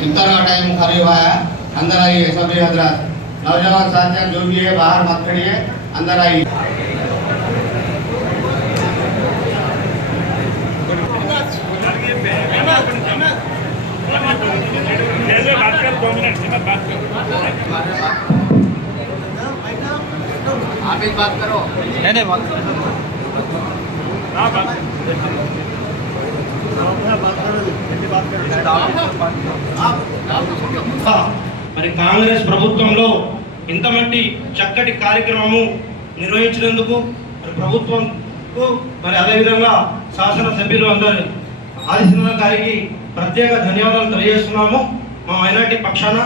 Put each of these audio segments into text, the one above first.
افطار کا ٹائم قریب آیا اندر آئیے سبھی حضرات نوجوان ساتھیاں جو بھی ہے باہر مت کھڑیے اندر آئیے آپ ایک بات کرو نہیں نہیں بات کرو आप एक बात करो हाँ बात మరి కాంగ్రెస్ ప్రభుత్వంలో ఇంతమంది చక్కటి కార్యక్రమము నిర్వహించినందుకు మరి ప్రభుత్వంకు మరి అదేవిధంగా శాసనసభ్యులు అందరి ఆదిత్యనాథ్ గారికి ప్రత్యేక ధన్యవాదాలు తెలియజేస్తున్నాము మా మైనార్టీ పక్షాన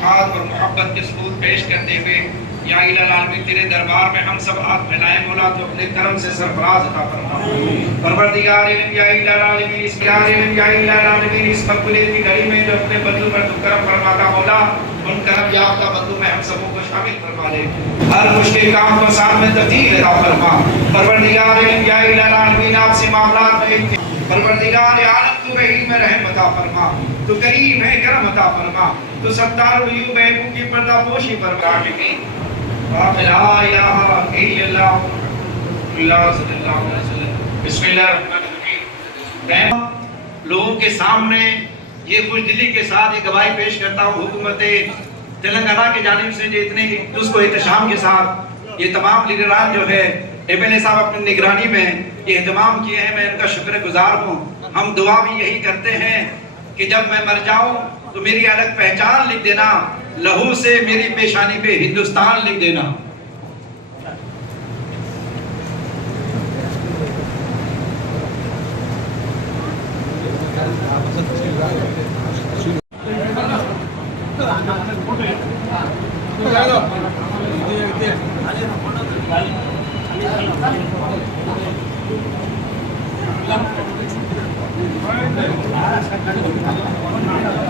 हाथ और मोहब्बत के सबूत पेश करते हुए یا العالمین، تیرے دربار میں ہم سب ہاتھ پھیلائیں مولا تو اپنے کرم سے سرفراز عطا فرما۔ پروردگار علم، یا العالمین، اس پیار علم، یا العالمین، اس مقبول کی گھڑی میں جو اپنے بدل پر تو کرم فرماتا، مولا، ان کرم یافتہ بدلوں میں ہم سبوں کو شامل فرما لے۔ ہر مشکل کام کو ساتھ میں تبدیل عطا فرما۔ پروردگار علم، یا العالمین، آپ سے معاملات میں پروردگار عالم، تو علم رحم عطا فرما۔ تو کریم ہے کرم عطا فرما۔ تو ستار ویوب ہے کی پردہ پوشی فرما کے لوگوں کے سامنے یہ خوش دلی کے ساتھ یہ گواہی پیش کرتا ہوں، حکومت تلنگانہ کے جانب سے جو اتنے اس کو احتشام کے ساتھ یہ تمام لیڈران جو ہے ایم ایل اے صاحب اپنی نگرانی میں یہ اہتمام کیے ہیں، میں ان کا شکر گزار ہوں۔ ہم دعا بھی یہی کرتے ہیں کہ جب میں مر جاؤں تو میری الگ پہچان لکھ دینا۔ لہو سے میری پیشانی پہ ہندوستان لکھ دینا۔ ہاں۔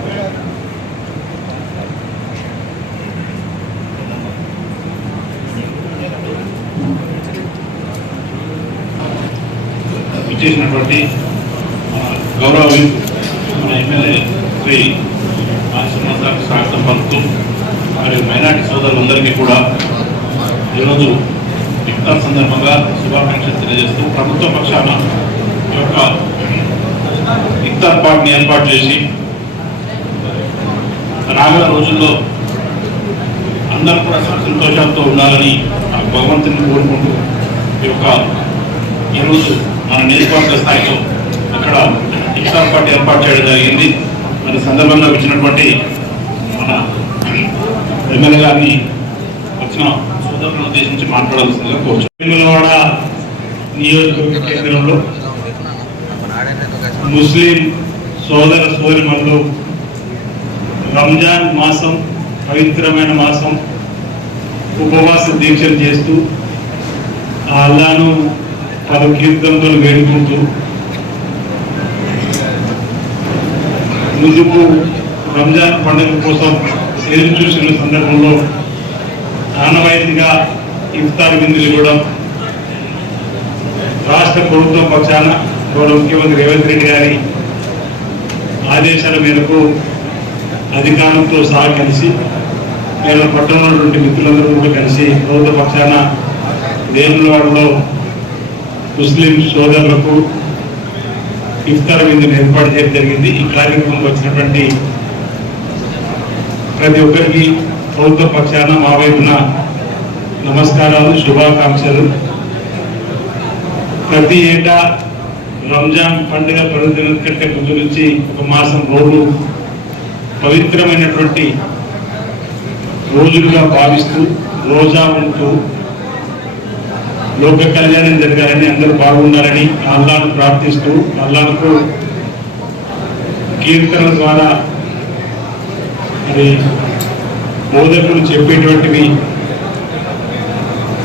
Gracias. మన గౌరవ మన ఎమ్మెల్యే శ్రీ ఆశ్రమంత స్వాగతం పలుకుతూ మరియు మైనార్టీ సోదరులందరికీ కూడా ఈరోజు ఇఫ్తార్ సందర్భంగా శుభాకాంక్షలు తెలియజేస్తూ ప్రభుత్వ పక్షాన ఈ యొక్క ఇఫ్తార్ పార్టీని ఏర్పాటు చేసి రాగల రోజుల్లో అందరూ కూడా సుఖ సంతోషాలతో ఉండాలని ఆ భగవంతుని కోరుకుంటూ ఈ యొక్క ఈరోజు మన నియోజకవర్గ స్థాయిలో అక్కడ ఇఫ్తార్ పార్టీ ఏర్పాటు చేయడం జరిగింది. మరి సందర్భంగా వచ్చినటువంటి మన ఎమ్మెల్యే గారిని వచ్చిన సోదరులను ఉద్దేశించి మాట్లాడాల్సిందిగా కోరుచు నియోజకవర్గ కేంద్రంలో ముస్లిం సోదర సోదరిమణులు రంజాన్ మాసం పవిత్రమైన మాసం ఉపవాస దీక్షలు చేస్తూ ఆ అల్లాను పలు కీర్తనలు వేడుకుంటూ ముందుకు రంజాన్ పండుగ కోసం ఎదురు చూసిన సందర్భంలో ఆనవాయితీగా ఇఫ్తార్ విందులు ఇవ్వడం రాష్ట్ర ప్రభుత్వం పక్షాన గౌరవ ముఖ్యమంత్రి రేవంత్ రెడ్డి గారి ఆదేశాల మేరకు అధికారంతో సహా కలిసి నేను పట్టణంలో ఉన్నటువంటి మిత్రులందరూ కూడా కలిసి ప్రభుత్వ పక్షాన దేవులవాడలో ముస్లిం సోదరులకు ఇఫ్తార్ విందును ఏర్పాటు చేయడం జరిగింది. ఈ కార్యక్రమంలో వచ్చినటువంటి ప్రతి ఒక్కరికి ప్రభుత్వ పక్షాన మా వైపున నమస్కారాలు శుభాకాంక్షలు. ప్రతి ఏటా రంజాన్ పండుగ పర్వదినం కంటే ముందు నుంచి ఒక మాసం రోజు పవిత్రమైనటువంటి రోజులుగా భావిస్తూ రోజా ఉంటూ లోక కళ్యాణం జరగాలని అందరూ బాగుండాలని అల్లాను ప్రార్థిస్తూ అల్లాకు కీర్తన ద్వారా మరి బోధకులు చెప్పేటువంటివి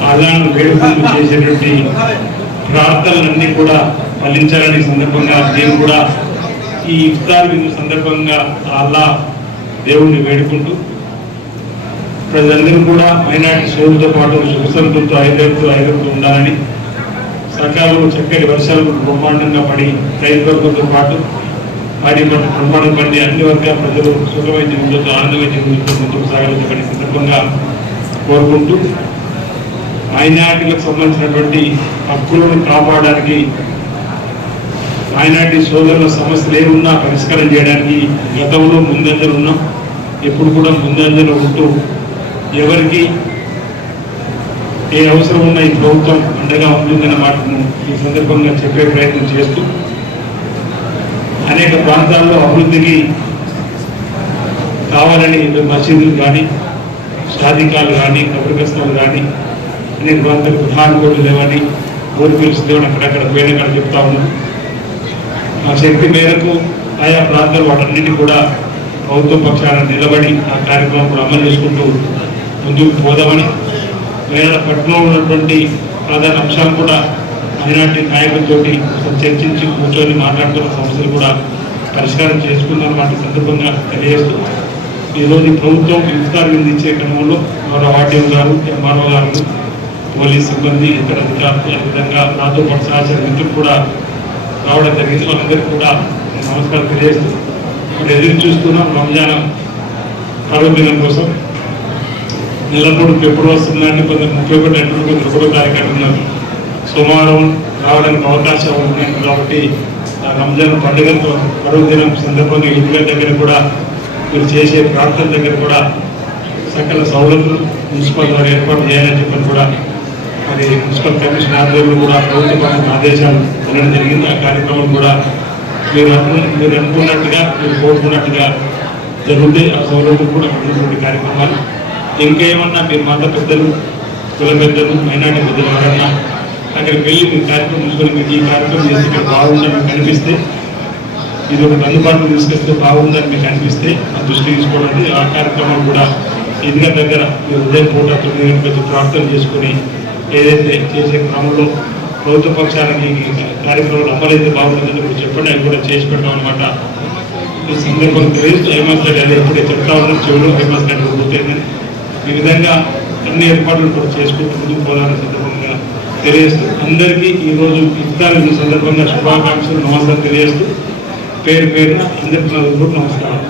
అల్లాను వేడుకలు చేసేటువంటి ప్రార్థనలన్నీ కూడా ఫలించాలని సందర్భంగా నేను కూడా ఈ ఇఫ్తార్ విందు సందర్భంగా అల్లా దేవుణ్ణి వేడుకుంటూ ప్రజలందరూ కూడా మైనార్టీ సోదరులతో పాటు సుఖసంతులతో ఐదరుతో ఐదరుతో ఉండాలని సకాలంలో చక్కటి వర్షాలు బ్రహ్మాండంగా పడి రైతు వర్గంతో పాటు వారి పంట బ్రహ్మాండం పండి అన్ని వర్గాల ప్రజలు సుఖమైన జీవితంతో ఆనందమైన జీవితంతో ముందుకు సాగాలని సందర్భంగా కోరుకుంటూ మైనార్టీలకు సంబంధించినటువంటి హక్కులను కాపాడడానికి మైనార్టీ సోదరుల సమస్యలు ఏమున్నా పరిష్కారం చేయడానికి గతంలో ముందంజలు ఉన్నాం. ఎప్పుడు కూడా ముందంజలో ఉంటూ ఎవరికి ఏ అవసరం ఉన్న ఈ ప్రభుత్వం అండగా ఉంటుందన్న మాటను ఈ సందర్భంగా చెప్పే ప్రయత్నం చేస్తూ అనేక ప్రాంతాల్లో అభివృద్ధికి కావాలని మసీదులు కానీ షాదికాలు కానీ కబుర్గస్తాలు కానీ అనేక ప్రాంతాలు ప్రధాన కోట్లు లేవని ఊరి పిలుసు అక్కడక్కడ పోయిన చెప్తా ఉన్నాం. మా శక్తి మేరకు ఆయా ప్రాంతాలు వాటన్నిటి కూడా ప్రభుత్వ పక్షాన నిలబడి ఆ కార్యక్రమం అమలు చేసుకుంటూ ముందుకు పోదామని వేరే పట్టణంలో ఉన్నటువంటి ప్రధాన అంశాలు కూడా మైనార్టీ నాయకులతోటి చర్చించి కూర్చొని మాట్లాడుతున్న సమస్యలు కూడా పరిష్కారం చేసుకుందాం వాటి సందర్భంగా తెలియజేస్తూ ఈరోజు ప్రభుత్వం ఇఫ్తార్ విందించే క్రమంలో గౌరవ ఆర్టీఎం గారు ఎంఆర్ఓ గారు పోలీస్ సిబ్బంది ఇతర అధికారులు అదేవిధంగా నాతో పాటు సహచర మిత్రులు కూడా రావడం జరిగింది. వాళ్ళందరికీ కూడా నమస్కారం తెలియజేస్తూ ఇప్పుడు ఎదురు చూస్తున్నాం రంజాన్ పర్వదినం కోసం నెలకొడుకు ఎప్పుడు వస్తుందంటే కొందరు కొంత ఒకటి అంటున్నారు కొందరు కూడా తారీఖు సోమవారం రావడానికి అవకాశం ఉంది కాబట్టి ఆ రంజాన్ పరువు దినం సందర్భంగా ఇంటి దగ్గర కూడా మీరు చేసే ప్రార్థన దగ్గర కూడా సకల సౌలతులు మున్సిపల్ వారు ఏర్పాటు చేయాలని చెప్పని కూడా మరి మున్సిపల్ కమిషన్ ఆధ్వర్యంలో కూడా ప్రభుత్వ ఆదేశాలు వెళ్ళడం జరిగింది. ఆ కార్యక్రమం కూడా మీరు అను మీరు అనుకున్నట్టుగా మీరు కోరుకున్నట్టుగా జరుగుతాయి ఆ సౌలభ్యం కూడా కార్యక్రమాలు ఇంకేమన్నా మీరు మాత పెద్దలు కుల పెద్దలు మైనార్టీ పెద్దలు ఎవరన్నా అక్కడికి వెళ్ళి మీ కార్యక్రమం తీసుకొని మీకు ఈ కార్యక్రమం చేస్తే ఇక్కడ బాగుందని మీకు అనిపిస్తే ఇది ఒక అందుబాటులో తీసుకొస్తే బాగుందని మీకు అనిపిస్తే ఆ దృష్టి తీసుకోవడానికి ఆ కార్యక్రమం కూడా ఇందిగా దగ్గర మీరు ఉదయం పూట తొమ్మిది గంటలకు ప్రార్థన చేసుకొని ఏదైతే చేసే క్రమంలో ప్రభుత్వ పక్షానికి ఈ కార్యక్రమాలు అమలైతే బాగుంటుందని ఇప్పుడు చెప్పండి అవి కూడా చేసి పెడతాం అనమాట ఈ సందర్భం తెలియదు హైమాస్ గడ్డి అది ఎప్పుడే చెప్తా ఉన్నాం చెవులు హైమాస్ గడ్డి పోతుందని ఈ విధంగా అన్ని ఏర్పాట్లు కూడా చేసుకుంటూ ముందుకు పోవాలని సందర్భంగా తెలియజేస్తూ అందరికీ ఈరోజు రోజు ఇఫ్తార్ సందర్భంగా శుభాకాంక్షలు నమస్కారం తెలియజేస్తూ పేరు పేరున అందరికీ నా నమస్కారం